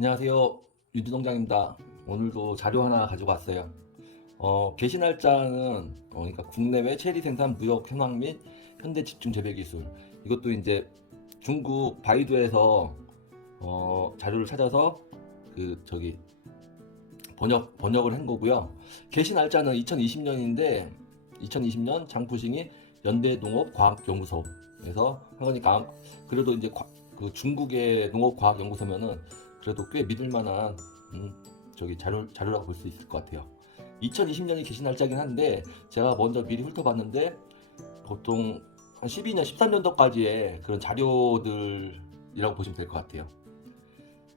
안녕하세요. 유두농장입니다. 오늘도 자료 하나 가지고 왔어요. 게시 날짜는 그러니까 국내외 체리 생산 무역 현황 및 현대 집중 재배 기술. 이것도 이제 중국 바이두에서 자료를 찾아서 그 저기 번역을 한 거고요. 게시 날짜는 2020년인데 2020년 장푸싱이 연대농업과학연구소에서 한 거니까 그래도 이제 그 중국의 농업과학연구소면은 그래도 꽤 믿을 만한 자료라고 볼 수 있을 것 같아요. 2020년이 게시 날짜긴 한데 제가 먼저 미리 훑어봤는데 보통 한 12년, 13년도까지의 그런 자료들이라고 보시면 될 것 같아요.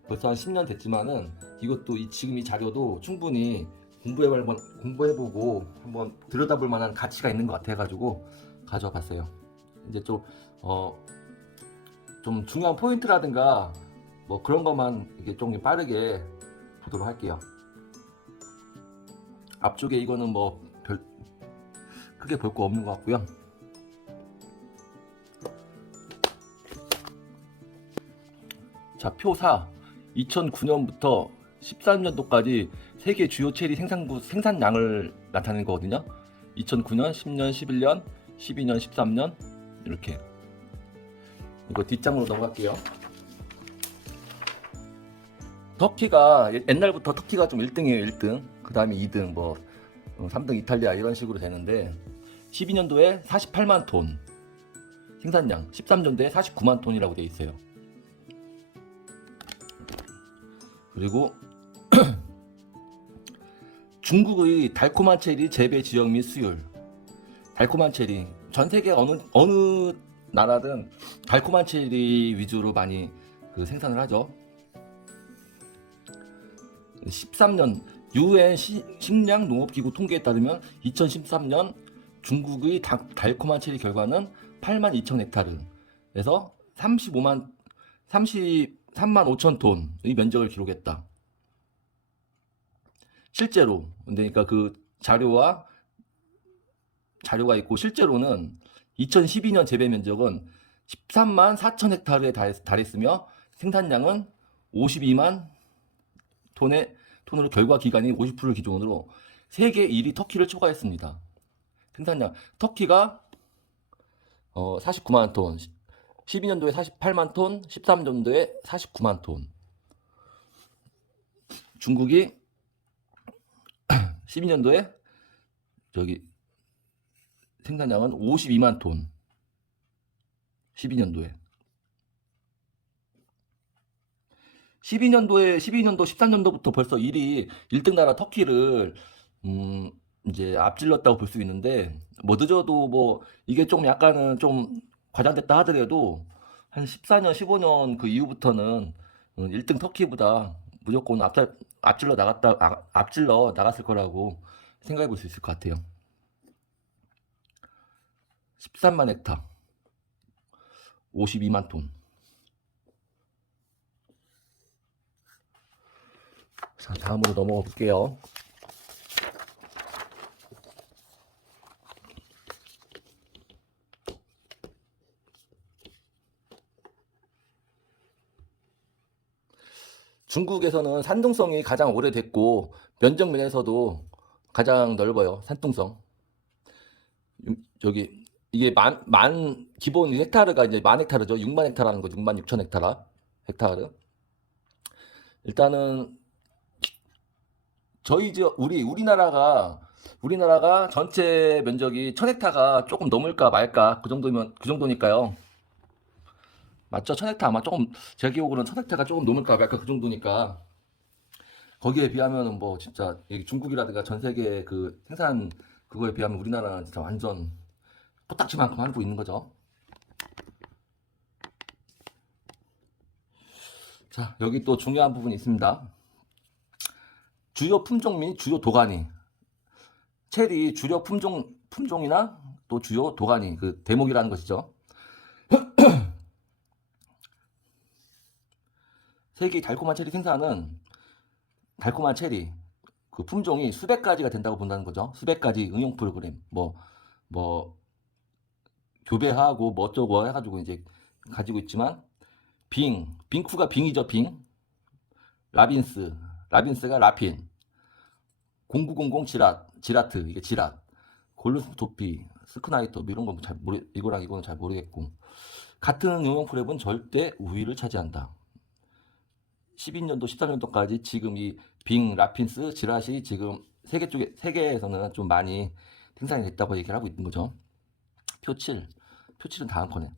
벌써 한 10년 됐지만은 이것도 지금 이 자료도 충분히 공부해보고 한번 들여다볼 만한 가치가 있는 것 같아가지고 가져와 봤어요. 이제 좀 중요한 포인트라든가 뭐 그런 것만 이게 좀 빠르게 보도록 할게요. 앞쪽에 이거는 뭐 크게 볼 거 없는 것 같고요. 자, 표 4. 2009년부터 13년도까지 세계 주요 체리 생산량을 나타내는 거거든요. 2009년, 10년, 11년, 12년, 13년 이렇게. 이거 뒷장으로 넘어갈게요. 터키가 옛날부터 터키가 좀 1등이에요. 1등. 그 다음에 2등, 뭐 3등 이탈리아 이런 식으로 되는데 12년도에 48만 톤 생산량, 13년도에 49만 톤이라고 돼 있어요. 그리고 중국의 달콤한 체리 재배 지역 및 수율. 달콤한 체리 전 세계 어느 나라든 달콤한 체리 위주로 많이 생산을 하죠. 13년 UN 식량 농업기구 통계에 따르면 2013년 중국의 달콤한 체리 결과는 8만 2천 헥타르에서 33만 5천 톤의 면적을 기록했다. 실제로 그러니까 그 자료가 있고 실제로는 2012년 재배 면적은 13만 4천 헥타르에 달했으며 생산량은 52만 톤으로 결과 기간이 50%를 기준으로 세계 1위 터키를 초과했습니다. 생산량 터키가 49만 톤, 12년도에 48만 톤, 13년도에 49만 톤. 중국이 12년도에 생산량은 52만 톤. 12년도, 13년도부터 벌써 1등 나라 터키를 이제 앞질렀다고 볼 수 있는데 뭐 늦어도 뭐 이게 좀 약간은 좀 과장됐다 하더라도 한 14년, 15년 그 이후부터는 1등 터키보다 무조건 앞질러 나갔을 거라고 생각해 볼 수 있을 것 같아요. 13만 헥타, 52만 톤. 자, 다음으로 넘어가 볼게요. 중국에서는 산둥성이 가장 오래됐고 면적면에서도 가장 넓어요. 산둥성. 이게 기본 헥타르가 이제 10,000헥타르죠. 6만 헥타르라는 거죠. 6만 6천 헥타르. 일단은 우리나라가 전체 면적이 1,000헥타가 조금 넘을까 말까 그 정도니까요. 맞죠? 1,000헥타 아마 조금 제 기억으로는 1,000헥타가 조금 넘을까 말까 그 정도니까 거기에 비하면은 뭐 진짜 중국이라든가 전 세계 그 생산 그거에 비하면 우리나라는 진짜 완전 코딱지만큼 하고 있는 거죠. 자, 여기 또 중요한 부분이 있습니다. 주요 품종 및 주요 도가니. 체리 주력 품종이나 또 주요 도가니, 그 대목이라는 것이죠. 세계 달콤한 체리 생산은 달콤한 체리 그 품종이 수백 가지가 된다고 본다는 거죠. 수백 가지 응용 프로그램, 뭐 교배하고 뭐 어쩌고 해가지고 이제 가지고 있지만 빙쿠가 빙이죠, 빙. 라빈스가 라핀, 0900 지라트, 이게 지랏, 골루스토피, 스크나이터, 뭐 이런 건 잘 이거랑 이거는 잘 모르겠고, 같은 용형 프랩은 절대 우위를 차지한다. 12년도, 13년도까지 지금 이 빙, 라핀스, 지랏이 지금 세계에서는 좀 많이 생산이 됐다고 얘기를 하고 있는 거죠. 표칠은 다음 거네.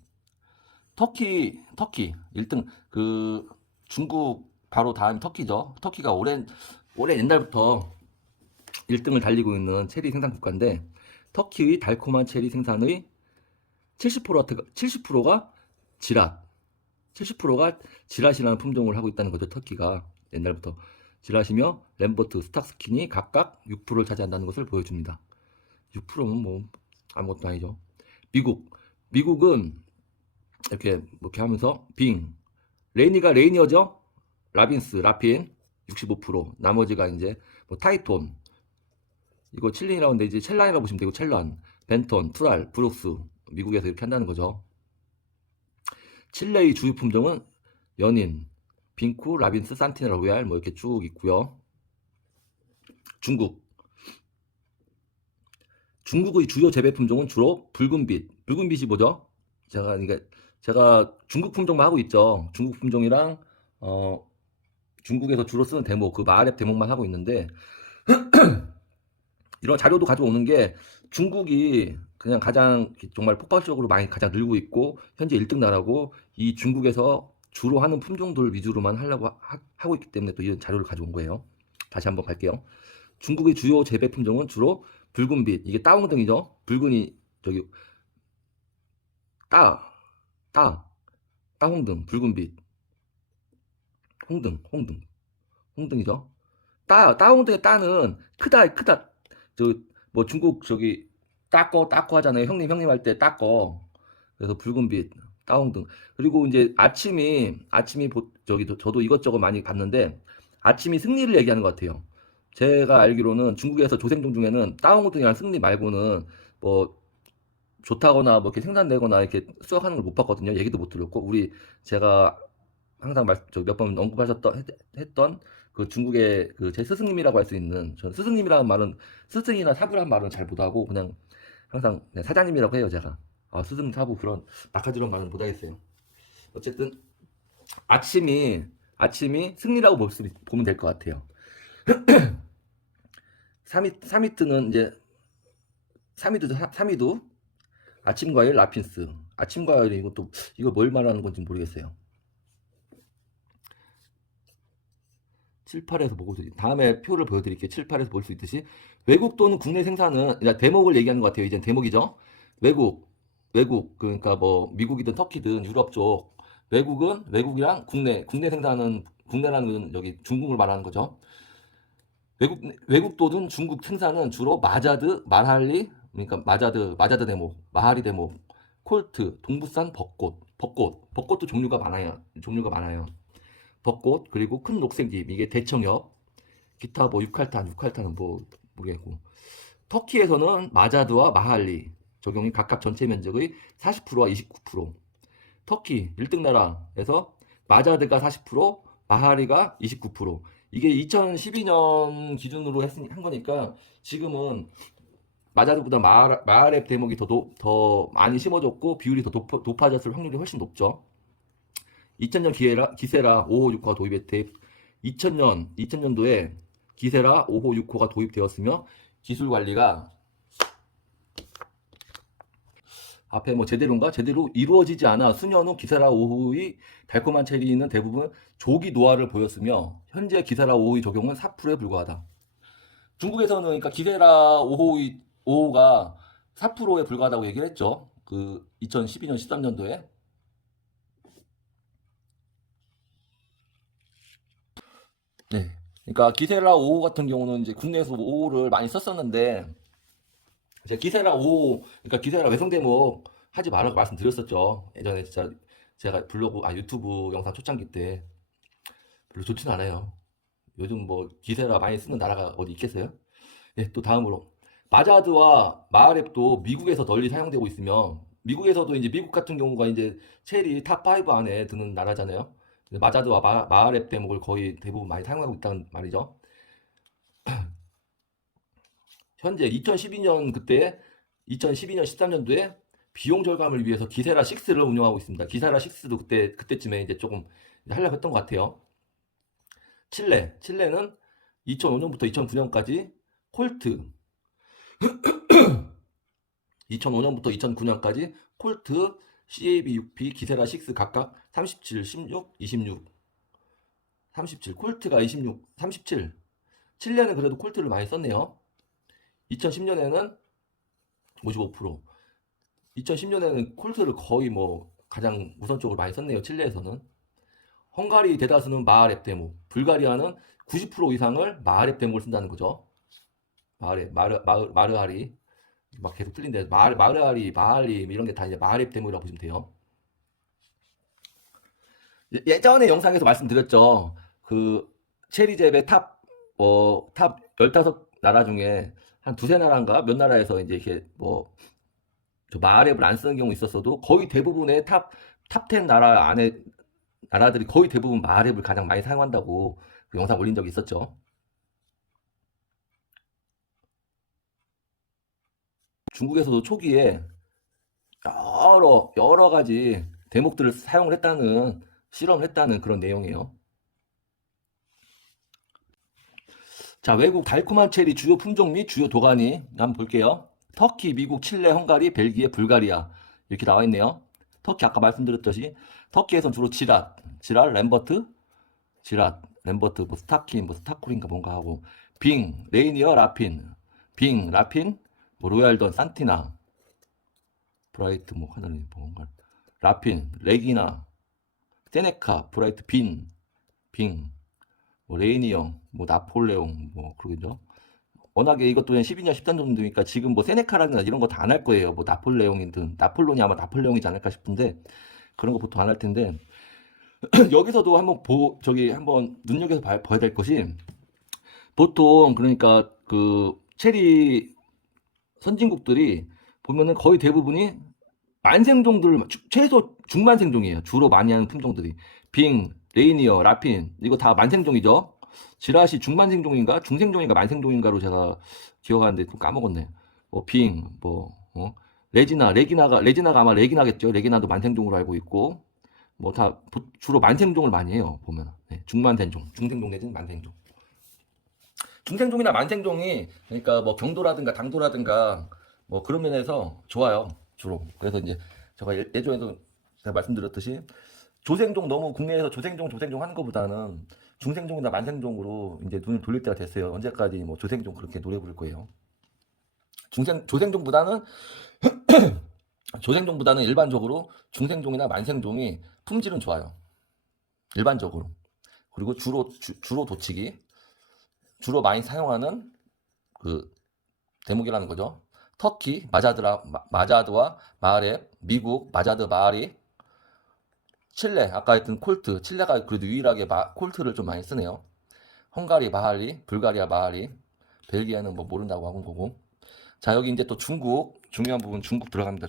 터키 1등, 중국 바로 다음 터키죠. 터키가 오랜 옛날부터 1등을 달리고 있는 체리 생산 국가인데, 터키의 달콤한 체리 생산의 70%가 지랏, 70%가 지랏이라는 품종을 하고 있다는 거죠. 터키가 옛날부터 지랏이며 램버트, 스탁스킨이 각각 6%를 차지한다는 것을 보여줍니다. 6%면 뭐 아무것도 아니죠. 미국은 이렇게 하면서 빙, 레이니어죠. 라빈스, 라핀 65%, 나머지가 이제 뭐 타이톤, 이거 칠린이라고 하는데 이제 첼란이라고 보시면 되고, 첼란, 벤톤, 투랄, 브룩스, 미국에서 이렇게 한다는 거죠. 칠레의 주요 품종은 연인, 빙쿠, 라빈스, 산티네라, 로얄 뭐 이렇게 쭉 있고요. 중국의 주요 재배 품종은 주로 붉은빛이 뭐죠? 제가 중국 품종만 하고 있죠. 중국 품종이랑 중국에서 주로 쓰는 대목, 그 마하렙 대목만 하고 있는데, 이런 자료도 가져오는 게, 중국이 그냥 가장 정말 폭발적으로 많이 가장 늘고 있고 현재 1등 나라고, 이 중국에서 주로 하는 품종들 위주로만 하려고 하고 있기 때문에 또 이런 자료를 가져온 거예요. 다시 한번 갈게요. 중국의 주요 재배 품종은 주로 붉은빛, 이게 따홍등이죠. 붉은이 저기 따홍등, 붉은빛, 홍등이죠. 따홍등의 따는 크다. 뭐 중국 저기 따꺼 하잖아요. 형님 할 때 따꺼. 그래서 붉은빛, 따홍등. 그리고 이제 아침이 저도 이것저것 많이 봤는데, 아침이 승리를 얘기하는 것 같아요. 제가 알기로는 중국에서 조생종 중에는 따홍등이랑 승리 말고는 뭐 좋다거나 뭐 이렇게 생산되거나 이렇게 수확하는 걸 못 봤거든요. 얘기도 못 들었고, 제가 항상 몇 번 했던 그 중국의 그 제 스승님이라고 할 수 있는, 전 스승님이라는 말은, 스승이나 사부라는 말은 잘 못하고 그냥 항상 사장님이라고 해요, 제가. 스승, 사부, 그런 낙하지런 말은 못하겠어요. 어쨌든 아침이 승리라고 보면 될 것 같아요. 3위트는 이제 3위도 아침 과일 라핀스. 아침 과일이 이거 뭘 말하는 건지 모르겠어요. 7, 8에서 보고, 다음에 표를 보여드릴게요. 7, 8에서 볼 수 있듯이 외국 또는 국내 생산은, 대목을 얘기하는 것 같아요. 이젠 대목이죠. 외국, 그러니까 뭐 미국이든 터키든 유럽 쪽, 외국이랑 국내 생산은, 국내라는 건 여기 중국을 말하는 거죠. 외국 또는 중국 생산은 주로 마자드, 말할리, 그러니까 마자드 대목, 마하리 대목, 콜트, 동부산 벚꽃도 종류가 많아요. 벚꽃, 그리고 큰 녹색잎, 이게 대청엽, 기타 뭐 육칼탄은 뭐 모르겠고. 터키에서는 마자드와 마할리 적용이 각각 전체 면적의 40%와 29%. 터키 1등 나라에서 마자드가 40%, 마하리가 29%. 이게 2012년 기준으로 한 거니까, 지금은 마자드보다 마하렙 대목이 더 많이 심어졌고 비율이 더 높아졌을 확률이 훨씬 높죠. 2000년 기세라 5호 6호가 도입돼, 2000년도에 기세라 5호 6호가 도입되었으며, 기술 관리가 앞에 뭐 제대로 이루어지지 않아 수년 후 기세라 5호의 달콤한 체리는 대부분 조기 노화를 보였으며, 현재 기세라 5호의 적용은 4%에 불과하다. 중국에서는 그러니까 기세라 5호가 4%에 불과하다고 얘기를 했죠. 그 2012년 13년도에. 네. 그러니까 기세라 5호 같은 경우는 이제 국내에서 5호를 많이 썼었는데, 이제 기세라 5호, 그러니까 기세라 외성 대목 하지 말라고 말씀드렸었죠. 예전에 진짜 제가 유튜브 영상 초창기 때 별로 좋진 않아요. 요즘 뭐 기세라 많이 쓰는 나라가 어디 있겠어요? 네, 또 다음으로 마자드와 마하렙도 미국에서 널리 사용되고 있으며, 미국에서도 이제 미국 같은 경우가 이제 체리 탑5 안에 드는 나라잖아요. 마자드와 마하렙 대목을 거의 대부분 많이 사용하고 있다는 말이죠. 현재 2012년 그때 2012년 13년도에 비용 절감을 위해서 기세라 6를 운영하고 있습니다. 기세라 6도 그때쯤에 이제 조금 하려고 했던 것 같아요. 칠레는 2005년부터 2009년까지 콜트, 2005년부터 2009년까지 콜트, CAB6P, 기세라 6 각각 37, 16, 26, 37, 콜트가 26, 37. 칠레는 그래도 콜트를 많이 썼네요. 2010년에는 55%, 2010년에는 콜트를 거의 뭐 가장 우선적으로 많이 썼네요. 칠레에서는. 헝가리 대다수는 마하렙 대목, 불가리아는 90% 이상을 마하렙 대목을 쓴다는 거죠. 마르하리. 막 계속 틀린데 마르하리, 마할리 이런 게 다 이제 마하렙 대목이라고 보시면 돼요. 예전에 영상에서 말씀드렸죠. 그 체리잽의 탑 15나라 중에 한 두세 나라인가 몇 나라에서 이제 이렇게 뭐 마하렙을 안 쓰는 경우 있었어도 거의 대부분의 탑10 나라 안에 나라들이 거의 대부분 마하렙을 가장 많이 사용한다고 그 영상 올린 적이 있었죠. 중국에서도 초기에 여러 가지 대목들을 사용을 했다는 실험을 했다는 그런 내용이에요. 자, 외국 달콤한 체리 주요 품종 및 주요 도가니 한번 볼게요. 터키, 미국, 칠레, 헝가리, 벨기에, 불가리아 이렇게 나와 있네요. 터키 아까 말씀드렸듯이 터키에선 주로 램버트, 뭐 스타킨, 뭐 스타쿨인가 뭔가 하고 레이니어, 라핀, 뭐 로얄던, 산티나, 브라이트, 뭐 하늘이 뭔가 라핀, 레기나, 세네카, 브라이트, 뭐 레이니어, 뭐 나폴레옹, 뭐 그러겠죠. 워낙에 이것도 12년, 13년도니까 지금 뭐 세네카라든가 이런 거 다 안 할 거예요. 뭐 나폴레옹이든 나폴론이 아마 나폴레옹이지 않을까 싶은데 그런 거 보통 안 할 텐데 여기서도 한번 눈여겨서 봐야 될 것이 보통 그러니까 그 체리 선진국들이 보면은 거의 대부분이 만생종들 최소 중만생종이에요. 주로 많이 하는 품종들이 레이니어, 라핀 이거 다 만생종이죠. 지라시 중만생종인가 중생종인가 만생종인가로 제가 기억하는데 좀 까먹었네. 레지나가 아마 레기나겠죠. 레기나도 만생종으로 알고 있고 뭐 다 주로 만생종을 많이 해요. 보면 중만생종, 중생종 내지는 만생종. 중생종이나 만생종이 그러니까 뭐 경도라든가 당도라든가 뭐 그런 면에서 좋아요. 주로. 그래서 이제 제가 예전에도 제가 말씀드렸듯이 조생종 너무 국내에서 조생종 하는 것보다는 중생종이나 만생종으로 이제 눈을 돌릴 때가 됐어요. 언제까지 뭐 조생종 그렇게 노래 부를 거예요. 조생종보다는 일반적으로 중생종이나 만생종이 품질은 좋아요. 일반적으로. 그리고 주로 도치기. 주로 많이 사용하는 그 대목이라는 거죠. 터키, 마자드와 마하렙, 미국, 마자드, 마하리, 칠레, 아까 했던 콜트, 칠레가 그래도 유일하게 콜트를 좀 많이 쓰네요. 헝가리, 마할리, 불가리아, 마할리, 벨기에는 뭐 모른다고 하는 거고. 자, 여기 이제 또 중요한 부분 중국 들어갑니다.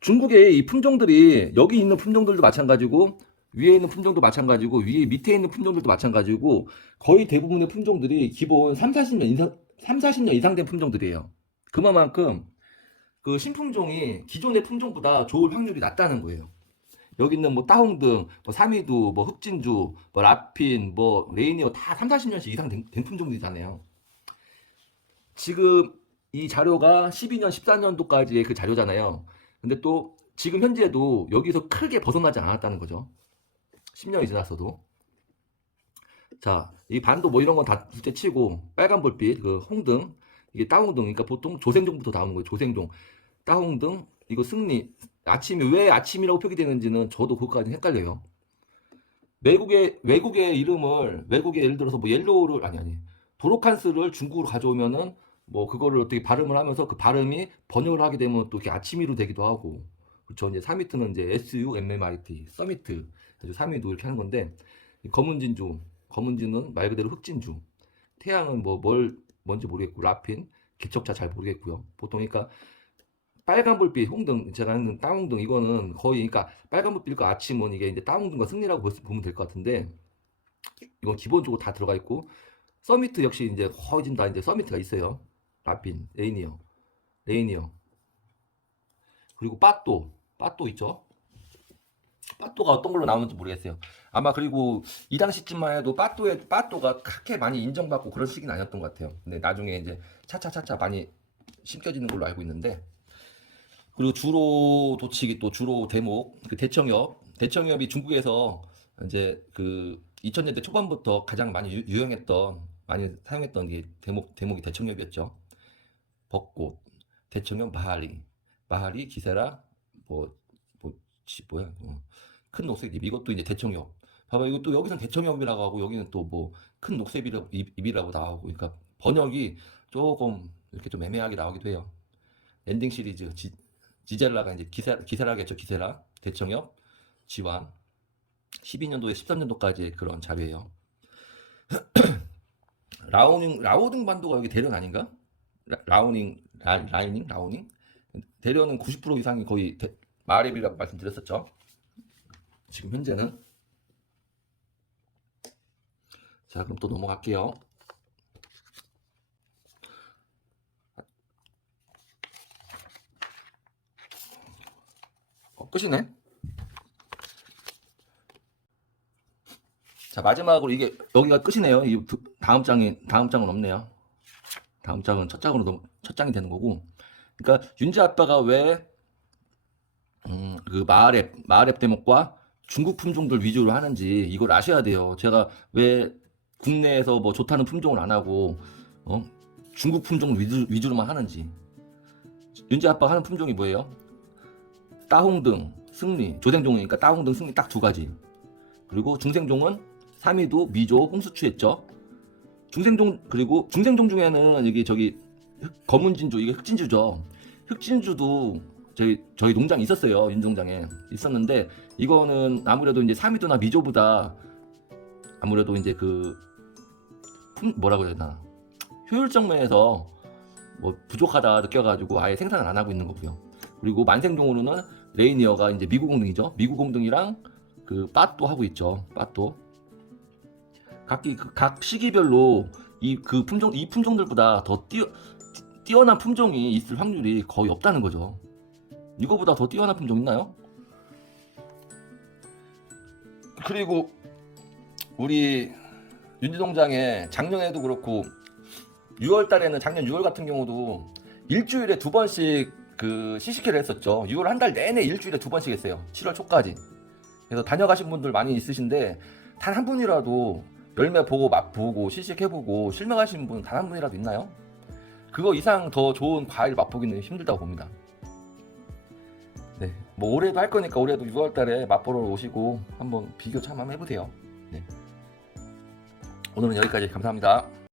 중국의 이 품종들이 여기 있는 품종들도 마찬가지고 위에 있는 품종도 마찬가지고 밑에 있는 품종들도 마찬가지고 거의 대부분의 품종들이 기본 3, 40년 이상 된 품종들이에요. 그만큼 그 신품종이 기존의 품종보다 좋을 확률이 낮다는 거예요. 여기 있는 뭐 따홍등, 뭐 사미두, 뭐 흑진주, 뭐 라핀, 뭐 레이니어 다 3, 40년씩 이상 된 품종들이잖아요. 지금 이 자료가 12년, 14년도까지의 그 자료잖아요. 근데 또 지금 현재도 여기서 크게 벗어나지 않았다는 거죠. 10년이 지났어도. 자, 이 반도 뭐 이런 건 다 둘째 치고 빨간 불빛, 그 홍등, 이게 따홍등, 그러니까 보통 조생종부터 나오는 거예요. 조생종, 따홍등, 이거 승리, 아침이 왜 아침이라고 표기되는지는 저도 그것까지 헷갈려요. 외국의 이름을 외국의 예를 들어서 뭐 옐로우를 도로칸스를 중국으로 가져오면은 뭐 그거를 어떻게 발음을 하면서 그 발음이 번역을 하게 되면 또 이렇게 아침이로 되기도 하고 그렇죠. 이제 사미트는 이제 SUMMIT 서미트 그래서 사미도 이렇게 하는 건데 검은진주는 말 그대로 흑진주 태양은 뭔지 모르겠고 라핀 개척자 잘 모르겠고요. 보통 그러니까 빨간 불빛 홍등 제가 했는 땅홍등 이거는 거의 그러니까 빨간 불빛과 아침은 이게 이제 땅홍등과 승리라고 보면 될 것 같은데 이건 기본적으로 다 들어가 있고 서미트 역시 이제 거의 지금 다 이제 서미트가 있어요. 라핀, 레이니어 그리고 빠또 있죠. 빠또가 어떤 걸로 나오는지 모르겠어요. 아마 그리고 이 당시쯤만 해도 빠또가 그렇게 많이 인정받고 그런 시기는 아니었던 것 같아요. 근데 나중에 이제 차차차차 많이 심겨지는 걸로 알고 있는데 그리고 주로 도치기 또 주로 대목 그 대청엽이 중국에서 이제 그 2000년대 초반부터 가장 많이 유행했던 많이 사용했던 게 대목이 대청엽이었죠. 벚꽃, 대청엽, 마하리, 기세라, 뭐, 뭐, 뭐야, 큰 녹색잎. 이것도 이제 대청엽. 봐봐, 이것도 여기서는 대청엽이라고 하고, 여기는 또 뭐, 큰 녹색잎이라고 나오고, 그러니까 번역이 조금 이렇게 좀 애매하게 나오기도 해요. 엔딩 시리즈, 지젤라가 이제 기세라겠죠, 기세라. 대청엽, 지완. 12년도에 13년도까지 그런 자료예요. 라오딩 반도가 여기 대련 아닌가? 라우닝? 대련은 90% 이상이 거의 마하랩이라고 말씀드렸었죠. 지금 현재는 자 그럼 또 넘어갈게요. 끝이네. 자 마지막으로 이게 여기가 끝이네요. 이 다음 장은 없네요. 다음 장은 첫 장이 되는 거고. 그러니까 윤재 아빠가 왜 그 마하랩 대목과 중국 품종들 위주로 하는지 이걸 아셔야 돼요. 제가 왜 국내에서 뭐 좋다는 품종을 안 하고 중국 품종 위주로만 하는지. 윤재 아빠가 하는 품종이 뭐예요? 따홍등, 승리, 조생종이니까 따홍등, 승리 딱 두 가지. 그리고 중생종은 삼이도, 미조, 홍수추했죠. 그리고 중생종 중에는 저기 검은 진주, 이게 흑진주죠. 흑진주도 저희 농장에 있었어요. 윤종장에 있었는데 이거는 아무래도 이제 삼이도나 미조보다 아무래도 이제 뭐라고 해야 되나 효율적 면에서 뭐 부족하다 느껴가지고 아예 생산을 안 하고 있는 거고요. 그리고 만생종으로는 레이니어가 이제 미구공등이죠. 미구공등이랑 그 빠또 하고 있죠. 빠또 각 시기별로 이 품종들보다 더 뛰어난 품종이 있을 확률이 거의 없다는 거죠. 이거보다 더 뛰어난 품종 있나요? 그리고 우리 윤지농장에 작년에도 그렇고 6월 달에는 작년 6월 같은 경우도 일주일에 2번씩 그 시식회를 했었죠. 6월 한 달 내내 일주일에 2번씩 했어요. 7월 초까지. 그래서 다녀가신 분들 많이 있으신데 단 한 분이라도 열매 보고 맛보고 시식해보고 실망하신 분 단 한 분이라도 있나요? 그거 이상 더 좋은 과일 맛보기는 힘들다고 봅니다. 네, 뭐 올해도 할 거니까 올해도 6월 달에 맛보러 오시고 한번 비교 참 한번 해보세요. 네. 오늘은 여기까지 감사합니다.